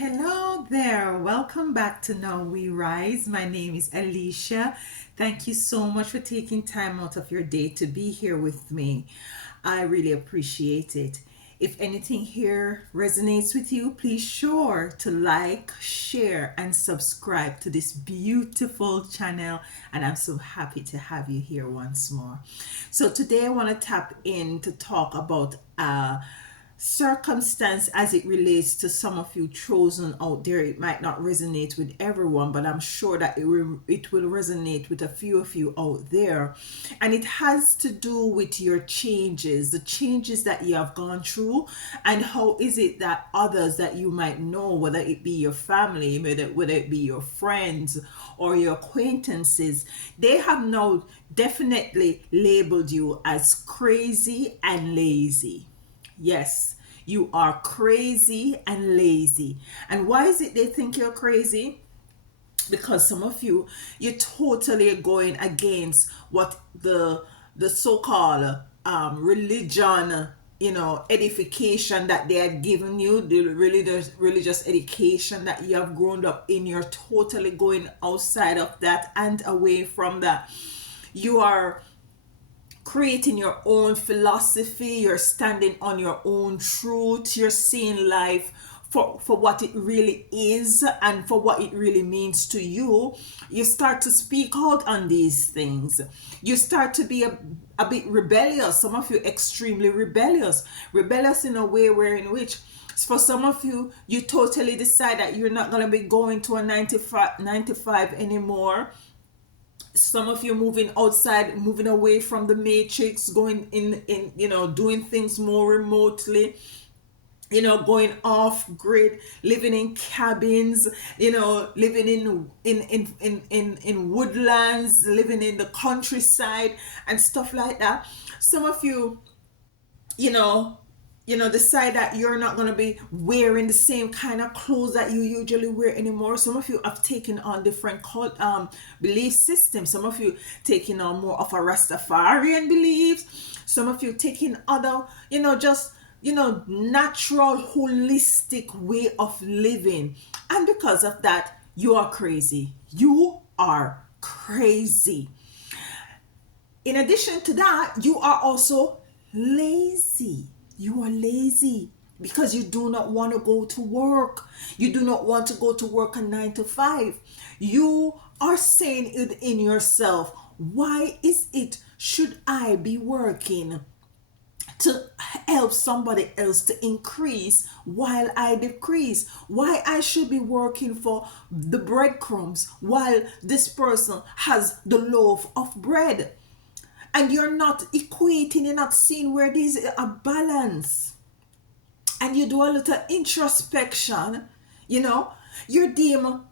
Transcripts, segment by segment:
Hello there. Welcome back to Now We Rise. My name is Alicia. Thank you so much for taking time out of your day to be here with me. I really appreciate it. If anything here resonates with you, please sure to like, share, and subscribe to this beautiful channel. And I'm so happy to have you here once more. So today I want to tap in to talk about circumstance as it relates to some of you chosen out there. It might not resonate with everyone, but I'm sure that it will resonate with a few of you out there. And it has to do with your changes, the changes that you have gone through, and how is it that others that you might know, whether it be your family, whether it be your friends or your acquaintances, they have now definitely labeled you as crazy and lazy. Yes, you are crazy and lazy. And why is it they think you're crazy? Because some of you're totally going against what the so-called religion, edification that they had given you, the religious education that you have grown up in. You're totally going outside of that and away from that. You are creating your own philosophy, you're standing on your own truth, you're seeing life for what it really is and for what it really means to you. You start to speak out on these things. You start to be a bit rebellious. Some of you extremely rebellious in a way where in which for some of you, you totally decide that you're not going to be going to a 95 anymore. Some of you moving outside, moving away from the matrix, going in doing things more remotely, going off grid, living in cabins, living in woodlands, living in the countryside and stuff like that. Some of you, you know decide that you're not going to be wearing the same kind of clothes that you usually wear anymore. Some of you have taken on different belief systems. Some of you taking on more of a Rastafarian beliefs. Some of you taking other, just natural holistic way of living. And because of that, you are crazy. You are crazy. In addition to that, you are also lazy. You are lazy because you do not want to go to work. You do not want to go to work a 9 to 5. You are saying it in yourself, why is it should I be working to help somebody else to increase while I decrease? Why I should be working for the breadcrumbs while this person has the loaf of bread? And you're not equating, you're not seeing where there's a balance. And you do a little introspection, you're deemed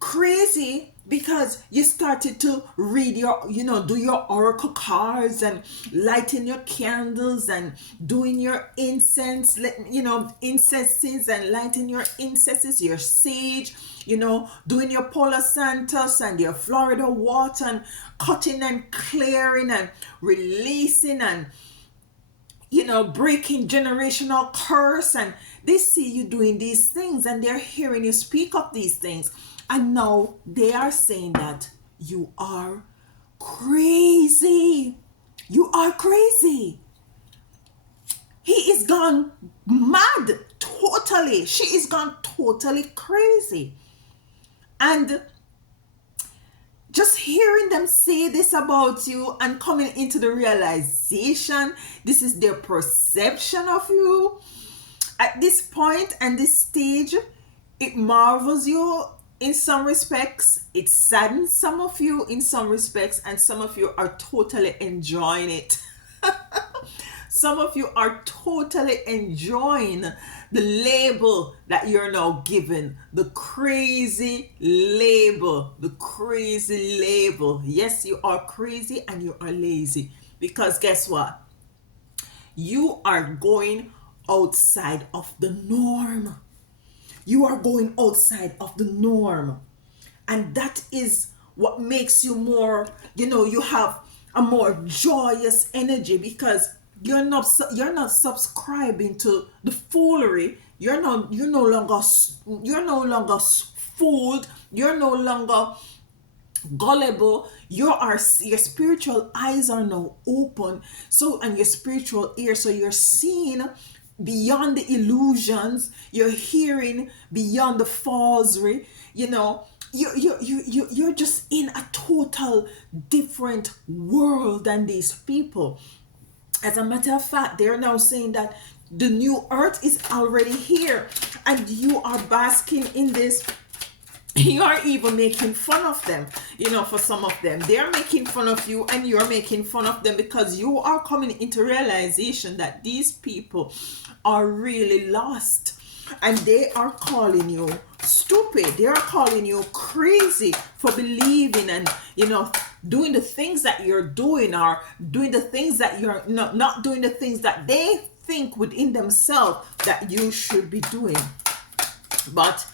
crazy because you started to read do your oracle cards and lighting your candles and doing your incense, incenses and lighting your incenses, your sage, doing your Palo Santos and your Florida water and cutting and clearing and releasing and breaking generational curse. And they see you doing these things and they're hearing you speak of these things. And now they are saying that you are crazy. You are crazy. He is gone mad totally. She is gone totally crazy. And just hearing them say this about you and coming into the realization, this is their perception of you. At this point and this stage, it marvels you in some respects, it saddens some of you in some respects, and some of you are totally enjoying it. Some of you are totally enjoying the label that you're now given. The crazy label. The crazy label. Yes, you are crazy and you are lazy. Because guess what? You are going outside of the norm. You are going outside of the norm. And that is what makes you more, you have a more joyous energy because you're not subscribing to the foolery you're no longer fooled. You're no longer gullible. Your spiritual eyes are now open, so, and your spiritual ears, so you're seeing beyond the illusions, you're hearing beyond the falsery. You're just in a total different world than these people. As a matter of fact, they're now saying that the new earth is already here, and you are basking in this. You are even making fun of them. For some of them, they're making fun of you, and you're making fun of them, because you are coming into realization that these people are really lost, and they are calling you stupid. They are calling you crazy for believing and doing the things that you're doing, or doing the things that you're not doing, the things that they think within themselves that you should be doing. But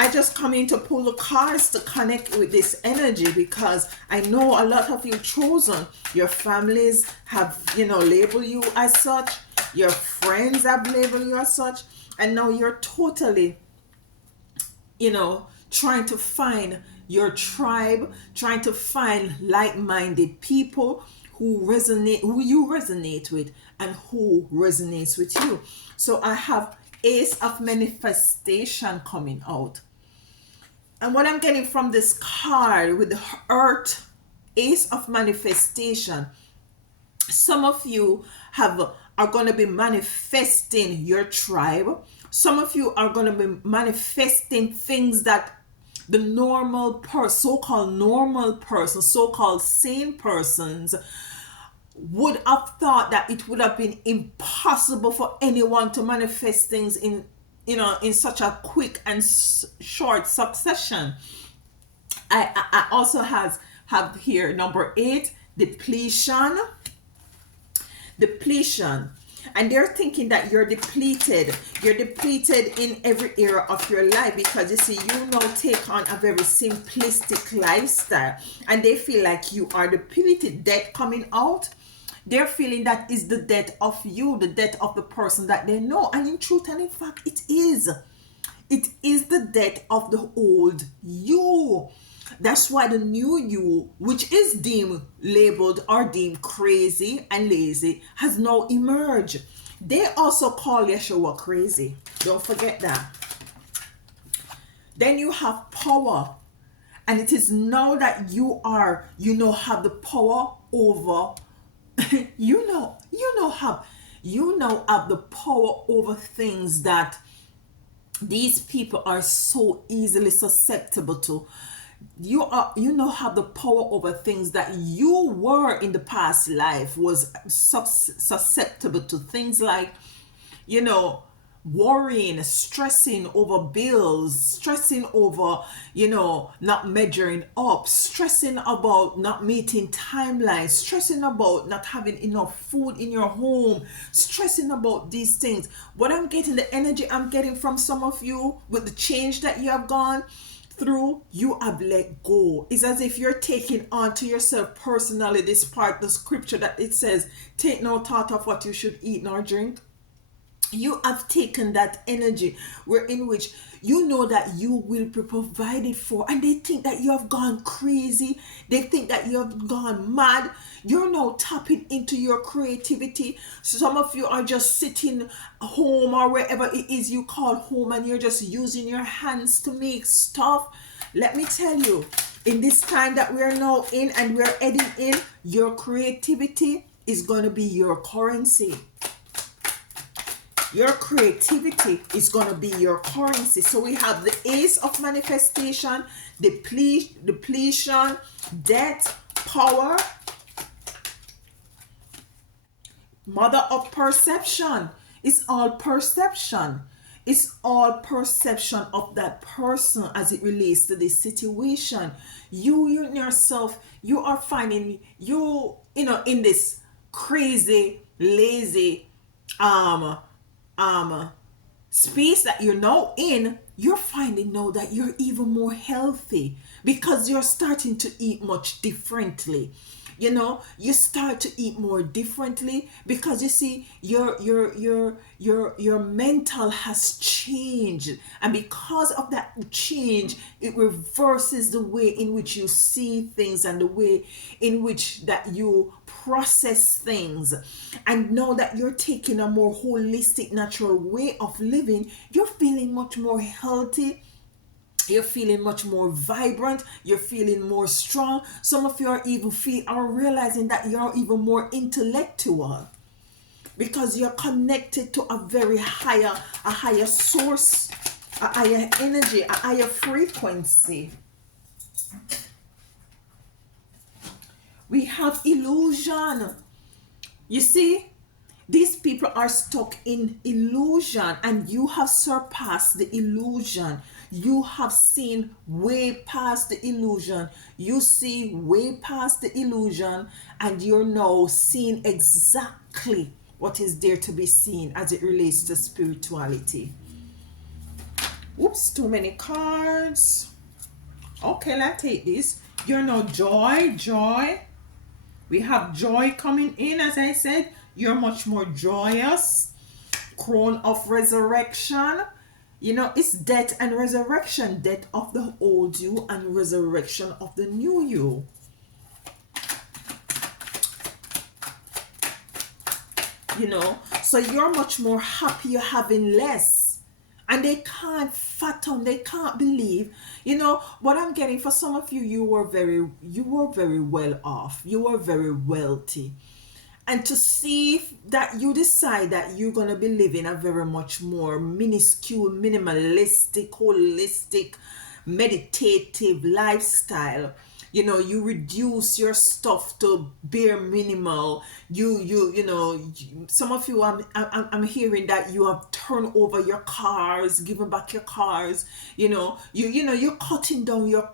I just come in to pull the cards to connect with this energy, because I know a lot of you chosen, your families have labeled you as such, your friends have labeled you as such, and now you're totally trying to find your tribe, trying to find like-minded people who you resonate with, and who resonates with you. So I have Ace of Manifestation coming out. And what I'm getting from this card with the Earth, Ace of Manifestation, some of you are going to be manifesting your tribe. Some of you are going to be manifesting things that the normal person, so-called normal person, so-called sane persons would have thought that it would have been impossible for anyone to manifest things in such a quick and short succession. I also have here number 8, depletion. And they're thinking that you're depleted in every area of your life, because you see, you now take on a very simplistic lifestyle, and they feel like you are depleted. Death coming out, they're feeling that is the death of you, the death of the person that they know. And in truth and in fact, it is the death of the old you. That's why the new you, which is deemed labeled or deemed crazy and lazy, has now emerged. They also call Yeshua crazy. Don't forget that. Then you have power. And it is now that you have the power over you now have the power over things that these people are so easily susceptible to. You now have the power over things that you were in the past life was susceptible to. Things like worrying, stressing over bills, stressing over not measuring up, stressing about not meeting timelines, stressing about not having enough food in your home, stressing about these things. What I'm getting, the energy I'm getting from some of you with the change that you have gone through, you have let go. It's as if you're taking on to yourself personally this part, the scripture that it says, take no thought of what you should eat nor drink. You have taken that energy in which you know that you will be provided for, and they think that you have gone crazy. They think that you have gone mad. You're now tapping into your creativity. Some of you are just sitting home or wherever it is you call home, and you're just using your hands to make stuff. Let me tell you, in this time that we're now in and we're heading in, your creativity is going to be your currency. Your creativity is going to be your currency. So we have the Ace of Manifestation, depletion, death, power, Mother of Perception. It's all perception. It's all perception of that person as it relates to this situation. You yourself, you are finding in this crazy, lazy, space that you're now in. You're finding now that you're even more healthy because you're starting to eat much differently. You know, you start to eat more differently because you see your mental has changed, and because of that change, it reverses the way in which you see things and the way in which that you process things. And now that you're taking a more holistic natural way of living, you're feeling much more healthy, you're feeling much more vibrant, you're feeling more strong. Some of you are realizing that you're even more intellectual because you're connected to a higher source, a higher energy, a higher frequency. We have illusion. You see, these people are stuck in illusion, and you have surpassed the illusion. You have seen way past the illusion. You see way past the illusion, and you're now seeing exactly what is there to be seen as it relates to spirituality. Oops, too many cards. Okay, let's take this. You're now joy, joy. We have joy coming in, as I said. You're much more joyous. Crown of resurrection. You know, it's death and resurrection. Death of the old you and resurrection of the new you. You know, so you're much more happy you're having less. And they can't fathom, they can't believe. You know, what I'm getting for some of you, you were very well off. You were very wealthy. And to see that you decide that you're going to be living a very much more minuscule, minimalistic, holistic, meditative lifestyle. You know, you reduce your stuff to bare minimal. You know, some of you, I'm hearing that you have turned over your cars, given back your cars. You know, you're cutting down your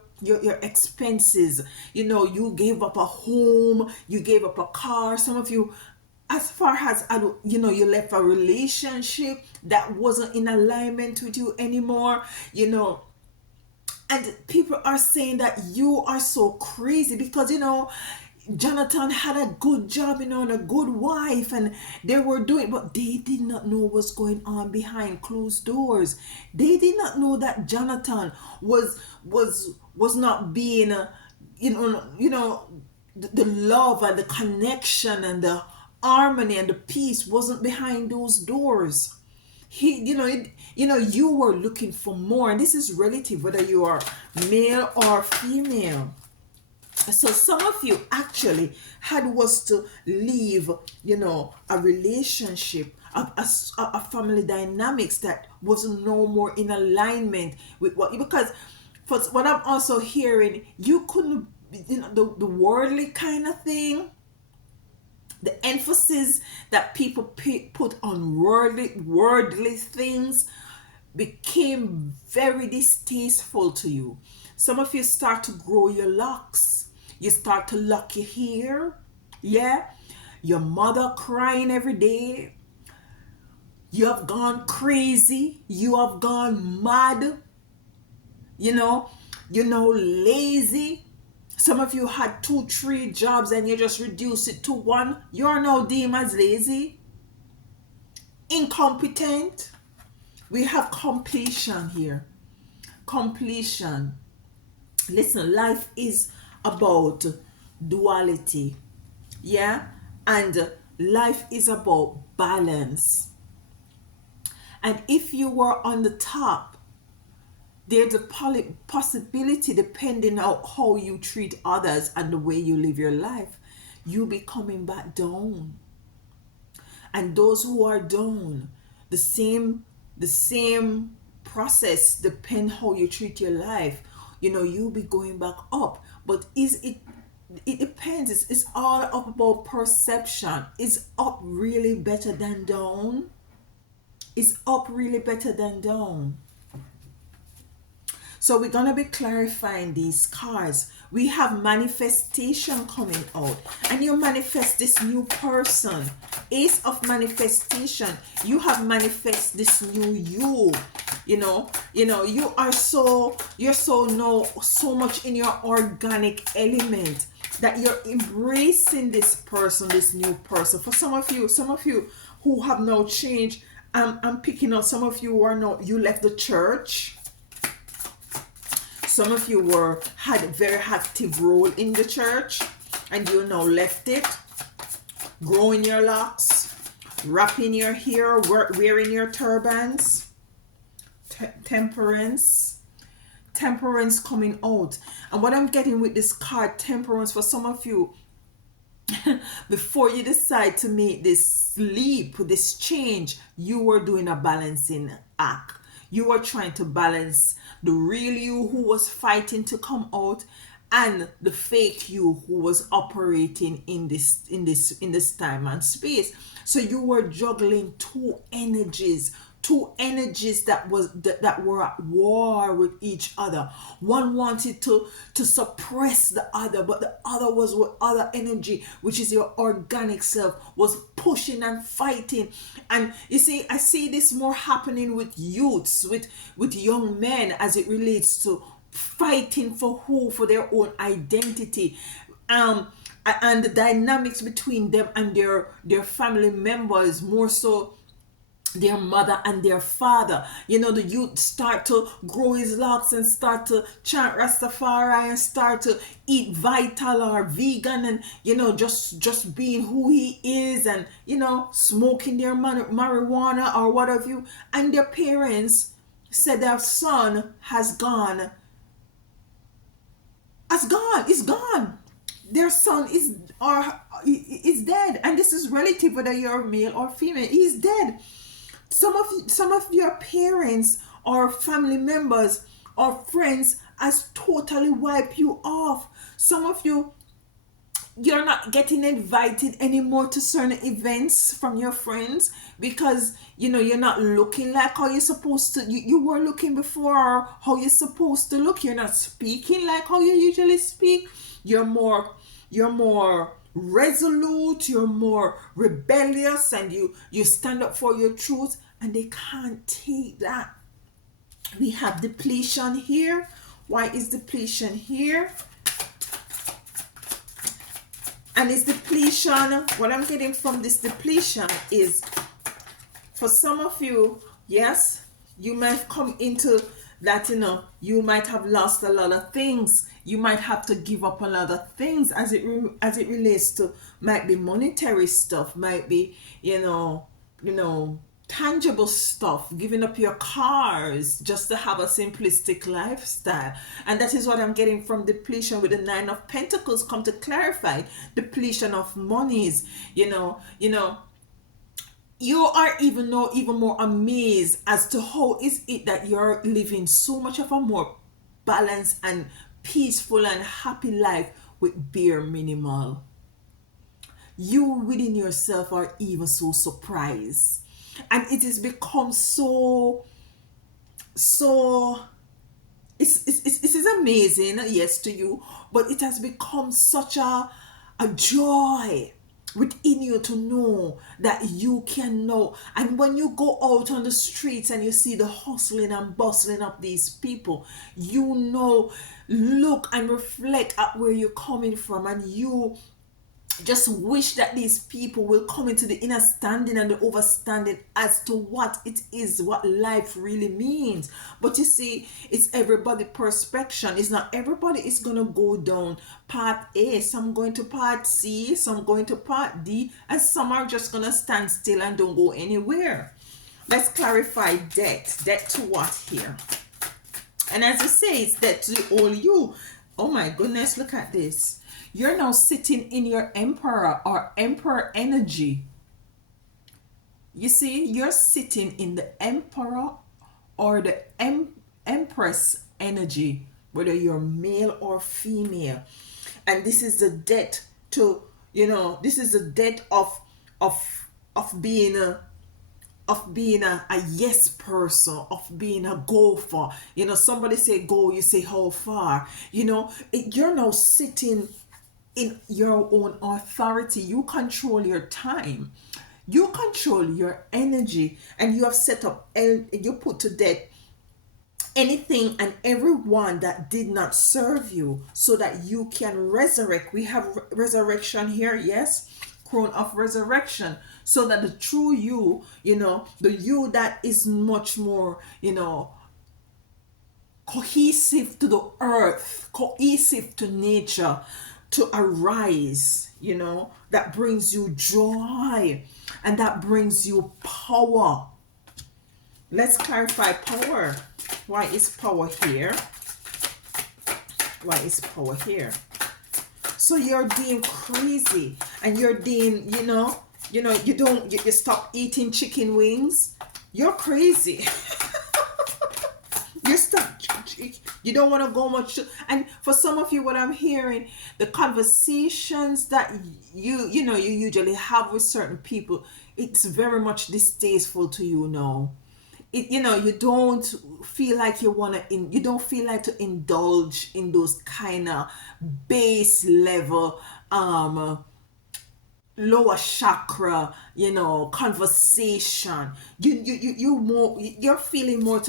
expenses. You know, you gave up a home, you gave up a car. Some of you, as far as you know, you left a relationship that wasn't in alignment with you anymore. You know, and people are saying that you are so crazy because, you know, Jonathan had a good job, you know, and a good wife, and they were doing, but they did not know what's going on behind closed doors. They did not know that Jonathan was not being, the love and the connection and the harmony and the peace wasn't behind those doors. You were looking for more, and this is relative whether you are male or female. So some of you actually had was to leave, you know, a relationship, a family dynamics that was no more in alignment with what you, because for what I'm also hearing, you couldn't, you know, the worldly kind of thing, the emphasis that people put on worldly things became very distasteful to you. Some of you start to grow your locks. You start to lock your hair. Yeah. Your mother crying every day. You have gone crazy. You have gone mad. You know, you're now lazy. Some of you had 2, 3 jobs and you just reduce it to one. You're now deemed as lazy, incompetent. We have completion here. Completion. Listen, life is about duality. Yeah? And life is about balance. And if you were on the top, there's a possibility, depending on how you treat others and the way you live your life, you be coming back down. And those who are down, the same process, depend how you treat your life. You know, you'll be going back up. But it depends. It's all about perception. Is up really better than down? Is up really better than down? So we're going to be clarifying these cards. We have manifestation coming out, and you manifest this new person. Ace of manifestation. You have manifest this new you. You're so now so much in your organic element. that you're embracing this person, this new person. For some of you who have now changed, I'm picking up some of you who are now, you left the church. Some of you had a very active role in the church and you now left it. Growing your locks, wrapping your hair, wearing your turbans. Temperance coming out. And what I'm getting with this card, temperance, for some of you, before you decide to make this leap, this change, you were doing a balancing act. You were trying to balance the real you who was fighting to come out and the fake you who was operating in this time and space. So you were juggling two energies that were at war with each other. One wanted to suppress the other, but the other was with other energy, which is your organic self, was pushing and fighting. And you see, I see this more happening with youths, with young men, as it relates to fighting for their own identity. And the dynamics between them and their family members, more so their mother and their father. You know, the youth start to grow his locks and start to chant Rastafari and start to eat vital or vegan, and you know, just being who he is, and you know, smoking their marijuana or what have you. And their parents said their son is gone. Their son is dead, and this is relative whether you're male or female. He's dead. Some of your parents or family members or friends has totally wiped you off. Some of you're not getting invited anymore to certain events from your friends because you know you're not looking like how you're supposed to. You were looking before, or how you're supposed to look. You're not speaking like how you usually speak. You're more resolute, you're more rebellious, and you stand up for your truth, and they can't take that. We have depletion here. Why is depletion here? And it's depletion. What I'm getting from this depletion is, for some of you, yes, you might come into that, you know, you might have lost a lot of things. You might have to give up a lot of things as it relates to, might be monetary stuff, might be, you know, tangible stuff, giving up your cars just to have a simplistic lifestyle. And that is what I'm getting from depletion with the Nine of Pentacles. Come to clarify, depletion of monies. You know, you are even more amazed as to how is it that you're living so much of a more balanced and peaceful and happy life with bare minimal. You within yourself are even so surprised, and it has become so it is amazing, yes, to you, but it has become such a joy within you to know that you can know. And when you go out on the streets and you see the hustling and bustling of these people, you know, look and reflect at where you're coming from, and you just wish that these people will come into the understanding and the overstanding as to what it is, what life really means. But you see, it's everybody perception. It's not everybody is going to go down part A. Some going to part C, some going to part D, and some are just going to stand still and don't go anywhere. Let's clarify debt. Debt to what here? And as I say, it's debt to all you. Oh my goodness, look at this. You're now sitting in your emperor or emperor energy. You see, you're sitting in the emperor or the empress energy, whether you're male or female. And this is the debt to, you know, this is the debt of being a yes person, of being a gopher. You know, somebody say go, you say how far. You know, you're now sitting in your own authority. You control your time, you control your energy, and you have set up, you put to death anything and everyone that did not serve you, so that you can resurrect. We have resurrection here, yes, crown of resurrection, so that the true you, the you that is much more, cohesive to the earth, cohesive to nature, to arise, that brings you joy and that brings you power. Let's clarify power. Why is power here? Why is power here? So you're being crazy and you're being, you stop eating chicken wings. You're crazy. You stop. You don't want to go much. And for some of you, what I'm hearing, the conversations that you usually have with certain people, it's very much distasteful to you now. You don't feel like you don't feel like to indulge in those kind of base level lower chakra conversation. You're feeling more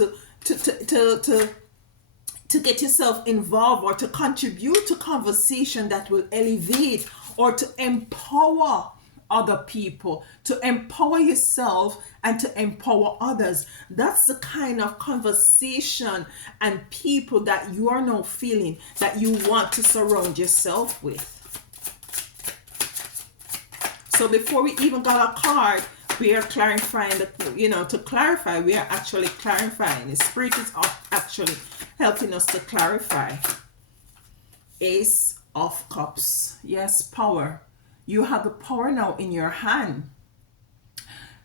to get yourself involved or to contribute to conversation that will elevate or to empower other people, to empower yourself and to empower others. That's the kind of conversation and people that you are now feeling that you want to surround yourself with. So before we even got a card, we are clarifying to clarify, we are actually clarifying. The spirit is actually helping us to clarify. Ace of Cups. Yes, power. You have the power now in your hand.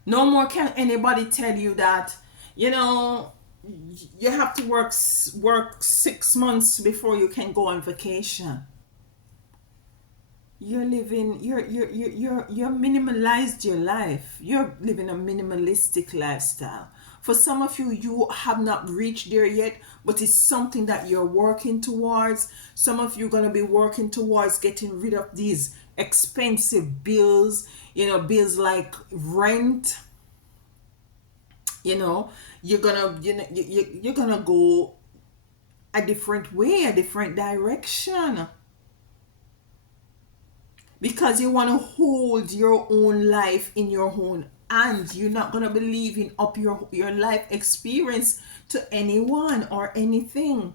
No more can anybody tell you that, you have to work 6 months before you can go on vacation. You're minimalized your life. You're living a minimalistic lifestyle. For some of you, you have not reached there yet, but it's something that you're working towards. Some of you are going to be working towards getting rid of these expensive bills, bills like rent. You're gonna go a different way, a different direction, because you want to hold your own life in your own hands. You're not going to be leaving up your life experience to anyone or anything.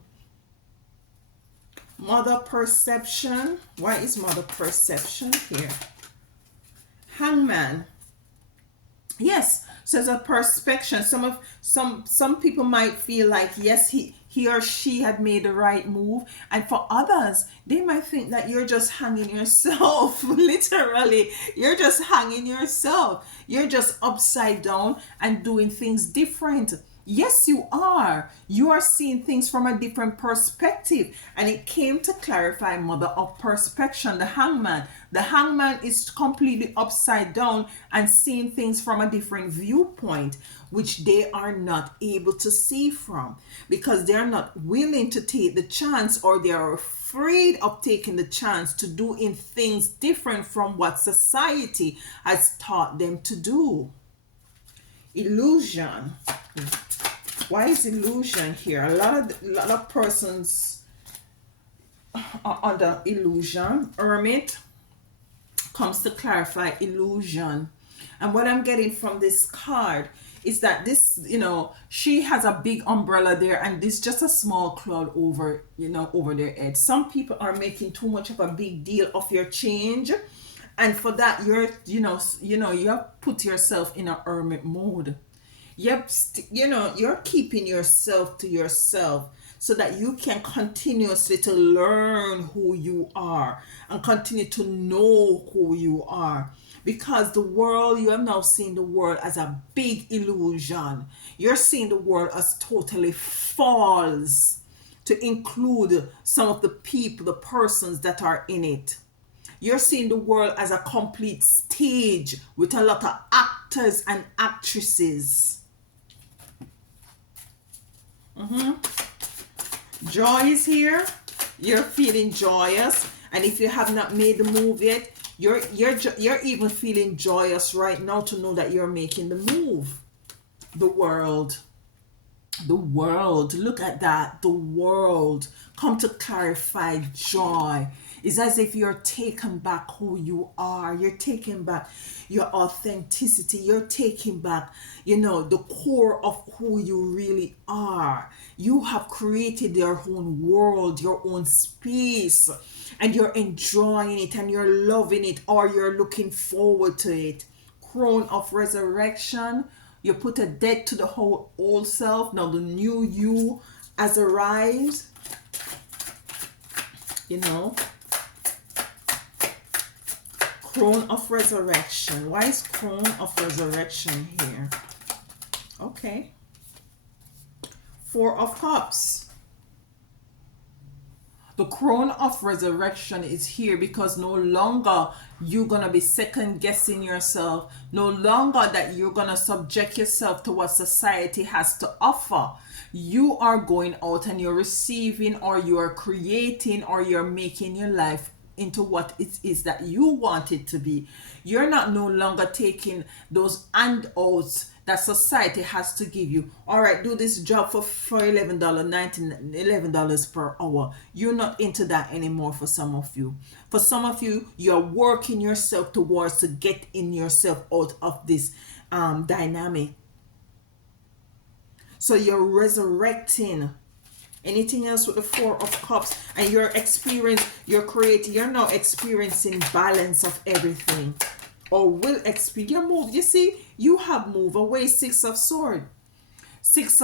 Mother perception. Why is mother perception here? Hangman. Yes, so as a perspection, some people might feel like, yes, he or she had made the right move, and for others they might think that you're just hanging yourself. Literally, you're just hanging yourself. You're just upside down and doing things different. Yes, you are. You are seeing things from a different perspective. And it came to clarify mother of perspection, the hangman. The hangman is completely upside down and seeing things from a different viewpoint, which they are not able to see from, because they're not willing to take the chance, or they are afraid of taking the chance to do in things different from what society has taught them to do. Illusion. Why is illusion here? A lot of persons are under illusion. Hermit comes to clarify illusion. And what I'm getting from this card is that this, she has a big umbrella there, and this just a small cloud over, over their head. Some people are making too much of a big deal of your change. And for that, you have put yourself in a hermit mode. Yep, you're keeping yourself to yourself so that you can continuously to learn who you are and continue to know who you are. Because the world, you have now seen the world as a big illusion. You're seeing the world as totally false, to include some of the people, the persons that are in it. You're seeing the world as a complete stage with a lot of actors and actresses. Joy is here. You're feeling joyous, and if you have not made the move yet, you're even feeling joyous right now to know that you're making the move. The world. The world, look at that. The world come to clarify joy. It's as if you're taking back who you are. You're taking back your authenticity. You're taking back, the core of who you really are. You have created your own world, your own space, and you're enjoying it and you're loving it, or you're looking forward to it. Crown of resurrection. You put a death to the whole old self. Now the new you has arrived. Crown of resurrection. Why is crown of resurrection here? Okay. Four of cups. The crown of resurrection is here because no longer you're going to be second guessing yourself. No longer that you're going to subject yourself to what society has to offer. You are going out and you're receiving, or you're creating, or you're making your life into what it is that you want it to be. You're not no longer taking those handouts that society has to give you. All right, do this job for $11 per hour. You're not into that anymore for some of you. For some of you, you're working yourself towards to get in yourself out of this dynamic. So you're resurrecting. Anything else with the Four of Cups, and you're now experiencing balance of everything, or will experience. You move. You see, you have moved away. Six of Sword. She's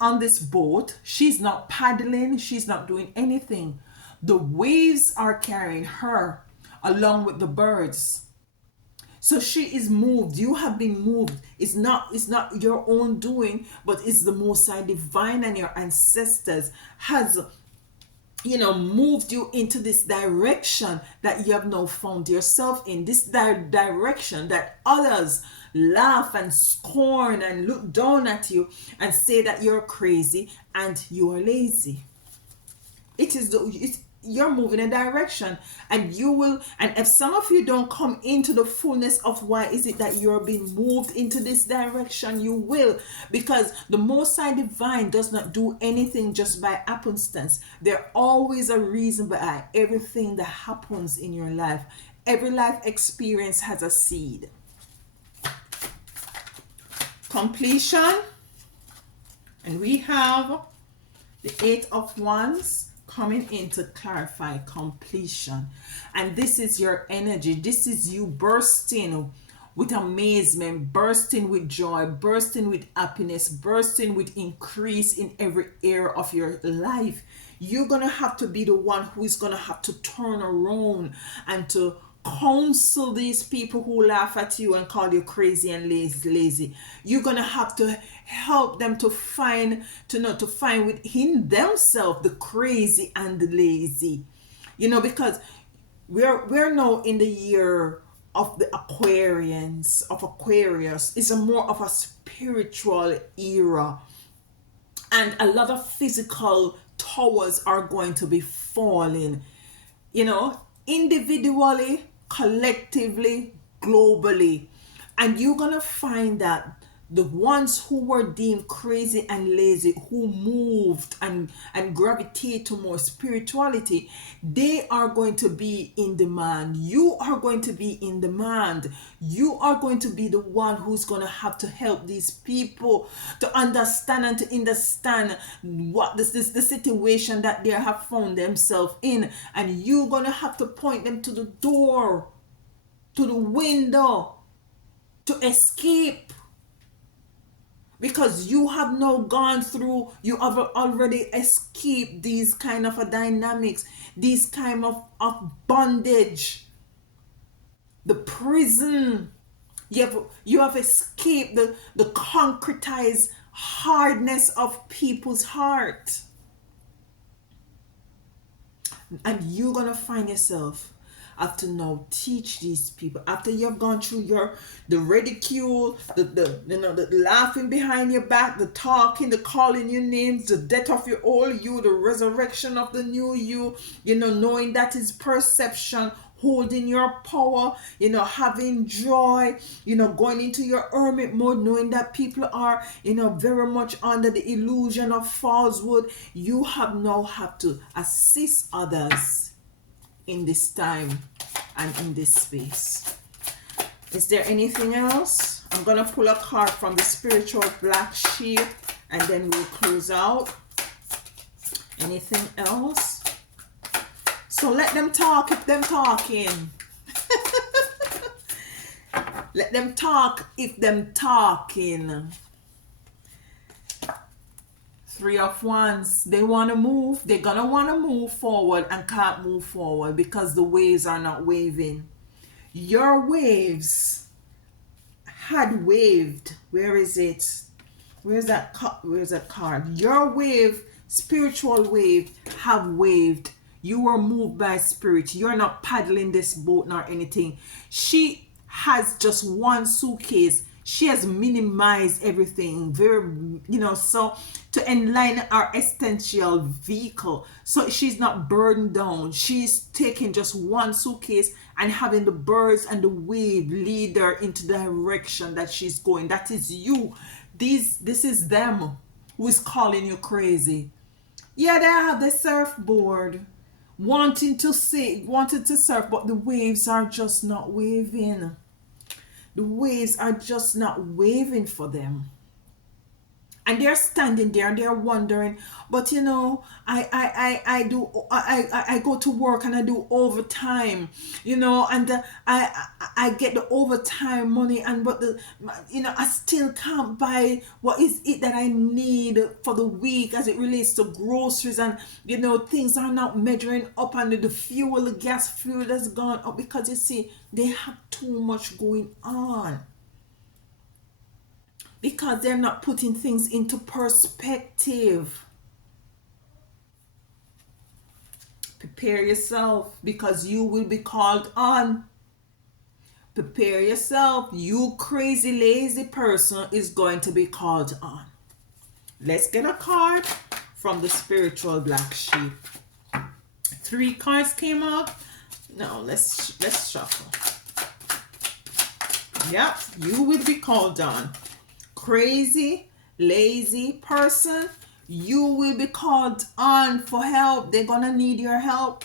on this boat. She's not paddling. She's not doing anything. The waves are carrying her along with the birds. So she is moved. You have been moved. It's not your own doing, but it's the Most High Divine and your ancestors has moved you into this direction that you have now found yourself in. This direction that others laugh and scorn and look down at you and say that you're crazy and you are lazy. You're moving a direction, and if some of you don't come into the fullness of why is it that you're being moved into this direction, you will, because the Most High Divine does not do anything just by happenstance. There's always a reason behind everything that happens in your life. Every life experience has a seed. Completion, and we have the Eight of Wands coming in to clarify completion. And this is your energy. This is you bursting with amazement, bursting with joy, bursting with happiness, bursting with increase in every area of your life. You're going to have to be the one who is going to have to turn around and to counsel these people who laugh at you and call you crazy and lazy. You're gonna have to help them to find within themselves the crazy and the lazy. Because we're now in the year of the Aquarius. It's a more of a spiritual era, and a lot of physical towers are going to be falling. Individually, collectively, globally. And you're going to find that the ones who were deemed crazy and lazy, who moved and gravitate to more spirituality, they are going to be in demand. You are going to be in demand. You are going to be the one who's going to have to help these people to understand and to understand what this is, the situation that they have found themselves in. And you're going to have to point them to the door, to the window, to escape. Because you have now gone through, you have already escaped these kind of dynamics, these kind of bondage, the prison. You have escaped the concretized hardness of people's heart. And you're going to find yourself after now teach these people, after you've gone through the ridicule, the laughing behind your back, the talking, the calling your names, the death of your old you, the resurrection of the new you, knowing that is perception, holding your power, having joy, going into your hermit mode, knowing that people are, very much under the illusion of falsehood. You have to assist others in this time and in this space. Is there anything else? I'm going to pull a card from the spiritual black sheep and then we'll close out. Anything else? So let them talk if them talking. Let them talk if them talking. Three of Wands. They want to move. They're going to want to move forward and can't move forward because the waves are not waving. Your waves had waved. Where is it? Where's that card? Your wave, spiritual wave, have waved. You were moved by spirit. You're not paddling this boat nor anything. She has just one suitcase. She has minimized everything very, so to enlighten our essential vehicle. So she's not burdened down. She's taking just one suitcase and having the birds and the wave lead her into the direction that she's going. That is you. This is them who is calling you crazy. Yeah, they have the surfboard, wanting to surf, but the waves are just not waving. The waves are just not waving for them. And they're standing there and they're wondering, but I go to work and I do overtime, and I get the overtime money, but I still can't buy what is it that I need for the week as it relates to groceries, and things are not measuring up, and the gas fuel has gone up because you see they have too much going on. Because they're not putting things into perspective. Prepare yourself because you will be called on. Prepare yourself. You crazy, lazy person is going to be called on. Let's get a card from the spiritual black sheep. 3 cards came up. No, let's shuffle. Yep, you will be called on. Crazy, lazy person, you will be called on for help. They're gonna need your help.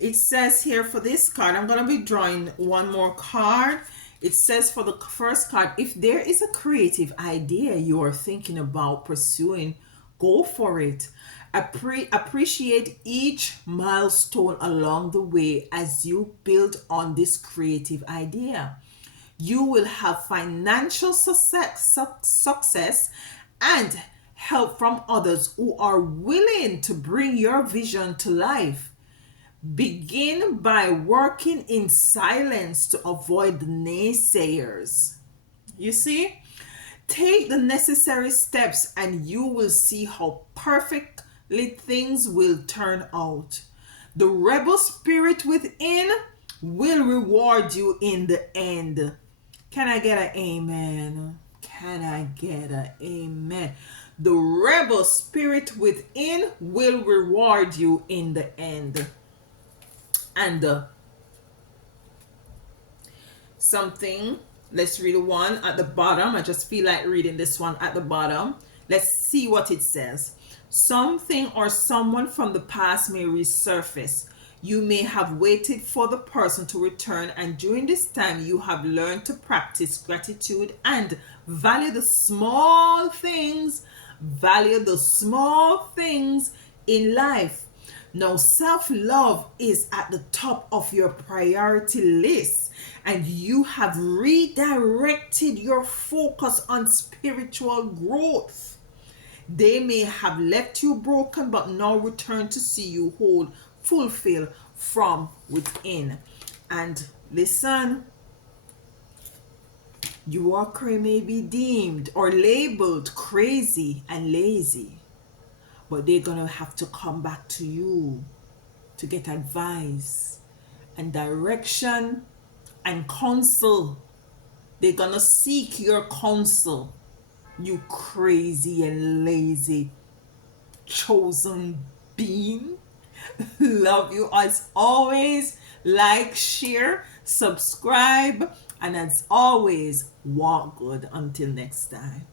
It says here for this card, I'm gonna be drawing one more card. It says for the first card, if there is a creative idea you are thinking about pursuing, go for it. Appreciate each milestone along the way as you build on this creative idea. You will have financial success and help from others who are willing to bring your vision to life. Begin by working in silence to avoid the naysayers. You see? Take the necessary steps and you will see how perfectly things will turn out. The rebel spirit within will reward you in the end. Can I get an amen? Can I get an amen? The rebel spirit within will reward you in the end. And something, let's read one at the bottom. I just feel like reading this one at the bottom. Let's see what it says. Something or someone from the past may resurface. You may have waited for the person to return, and during this time you have learned to practice gratitude and value the small things. Value the small things in life. Now, self-love is at the top of your priority list, and you have redirected your focus on spiritual growth. They may have left you broken, but now return to see you whole, fulfilled from within. And listen, you may be deemed or labeled crazy and lazy, but they're gonna have to come back to you to get advice and direction and counsel. They're gonna seek your counsel. You crazy and lazy chosen being. Love you as always. Like, share, subscribe, and as always, walk good until next time.